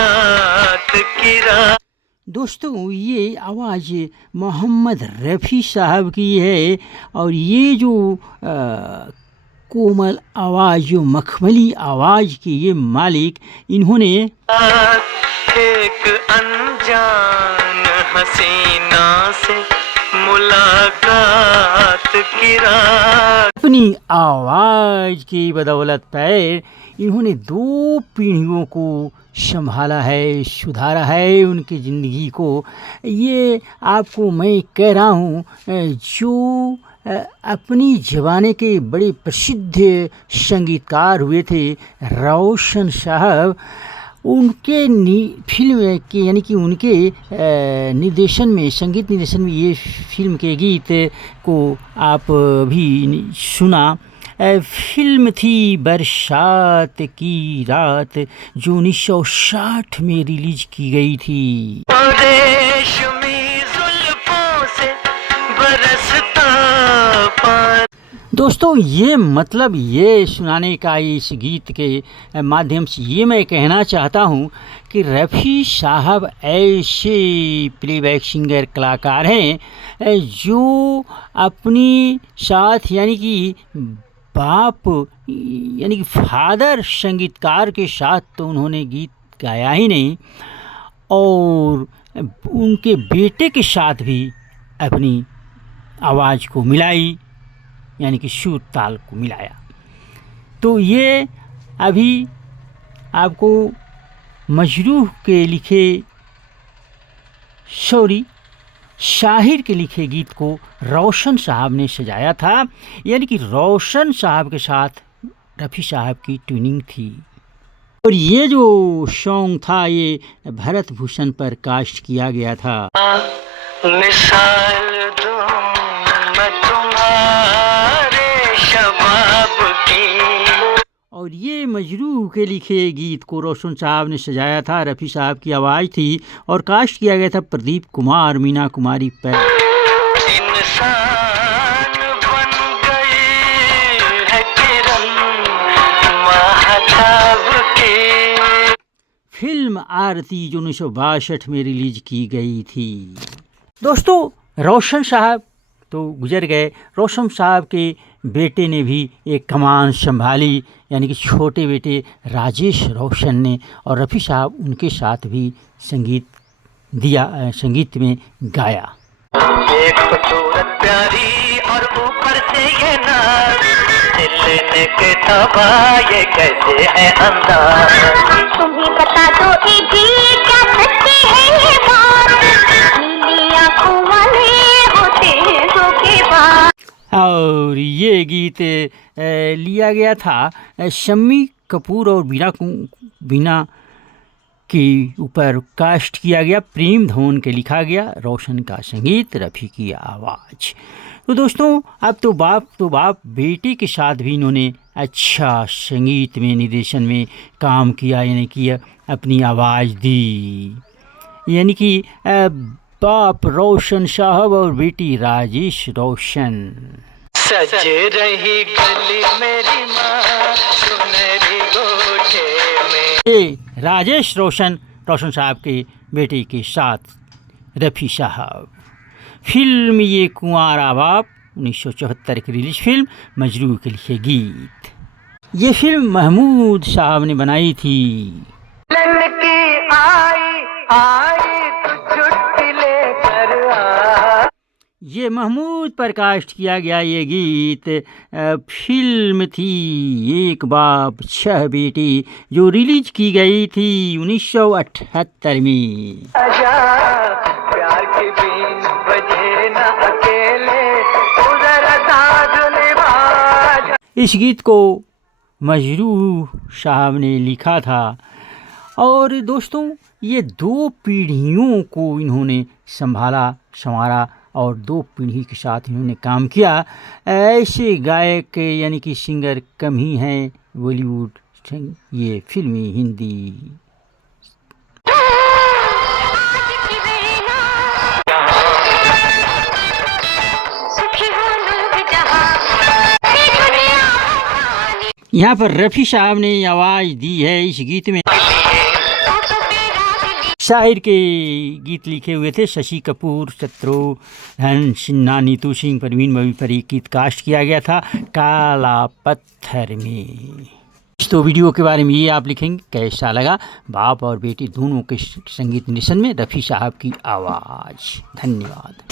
की रात। दोस्तों ये आवाज़ मोहम्मद रफ़ी साहब की है और ये जो कोमल आवाज़, जो मखमली आवाज़ के ये मालिक, इन्होंने एक अनजान हसीना से मुलाकात की रात। अपनी आवाज़ की बदौलत पर इन्होंने 2 पीढ़ियों को संभाला है, सुधारा है उनकी ज़िंदगी को। ये आपको मैं कह रहा हूँ, जो अपनी ज़माने के बड़े प्रसिद्ध संगीतकार हुए थे रोशन साहब, उनके फिल्म के यानी कि उनके निर्देशन में, संगीत निर्देशन में ये फिल्म के गीत को आप भी सुना। फिल्म थी बरसात की रात, जो 1960 में रिलीज की गई थी। दोस्तों ये मतलब ये सुनाने का इस गीत के माध्यम से ये मैं कहना चाहता हूँ कि रफ़ी साहब ऐसे प्लेबैक सिंगर कलाकार हैं जो अपनी साथ यानी कि बाप यानी कि फादर संगीतकार के साथ तो उन्होंने गीत गाया ही नहीं, और उनके बेटे के साथ भी अपनी आवाज़ को मिलाई, यानी कि सुर ताल को मिलाया। तो ये अभी आपको मजरूह के लिखे शाहिर के लिखे गीत को रोशन साहब ने सजाया था, यानी कि रोशन साहब के साथ रफ़ी साहब की ट्यूनिंग थी। और ये जो सॉन्ग था ये भरत भूषण पर कास्ट किया गया था। मिसाल दूं मैं तुम्हारे शबाब की। और ये मजरूह के लिखे गीत को रोशन साहब ने सजाया था, रफ़ी साहब की आवाज़ थी और कास्ट किया गया था प्रदीप कुमार, मीना कुमारी पर। इंसान बन गई है किरण महताब की। फिल्म आरती जो 1962 में रिलीज की गई थी। दोस्तों रोशन साहब तो गुजर गए, रोशन साहब के बेटे ने भी एक कमान संभाली, यानी कि छोटे बेटे राजेश रोशन ने, और रफ़ी साहब उनके साथ भी संगीत में गाया। ये खूबसूरत प्यारी और ऊपर से ये नाज, दिल के तबा ये कैसे है अंदाज। तुम्हें बता दो क्या सच्ची है ये बात, नीली आंखों वाले होते हैं धोखेबाज। और ये गीत लिया गया था शम्मी कपूर और बीना के ऊपर कास्ट किया गया, प्रेम धवन के लिखा गया, रोशन का संगीत, रफ़ी की आवाज़। तो दोस्तों अब तो बाप बेटे के साथ भी इन्होंने अच्छा संगीत में, निर्देशन में काम किया, यानी कि अपनी आवाज़ दी, यानी कि बाप रोशन साहब और बेटी राजेश रोशन। सज रही गली मेरी माँ सुनहरी गोटे में। राजेश रोशन साहब के बेटे के साथ रफ़ी साहब। फिल्म ये कुंवारा बाप 1974 की रिलीज फिल्म, मजरूह के लिए गीत। ये फिल्म महमूद साहब ने बनाई थी। लड़की आई तू छुट्टी लेकर आ। ये महमूद पर कास्ट किया गया ये गीत। फिल्म थी एक बाप छह बेटे, जो रिलीज की गई थी 1978 में। प्यार की बीन बजे ना अकेले, उधर साथ निभा। इस गीत को मजरूह साहब ने लिखा था। और दोस्तों ये 2 पीढ़ियों को इन्होंने संवारा और 2 पीढ़ी के साथ इन्होंने काम किया। ऐसे गायक यानी कि सिंगर कम ही हैं बॉलीवुड, ये फिल्मी हिंदी। यहाँ पर रफ़ी साहब ने आवाज़ दी है इस गीत में। शायर के गीत लिखे हुए थे। शशि कपूर, शत्रुघ्न सिन्हा, नीतू सिंह, परवीन बबी पर एक गीत कास्ट किया गया था काला पत्थर में। तो वीडियो के बारे में ये आप लिखेंगे कैसा लगा। बाप और बेटी दोनों के संगीत निशन में रफ़ी साहब की आवाज़। धन्यवाद।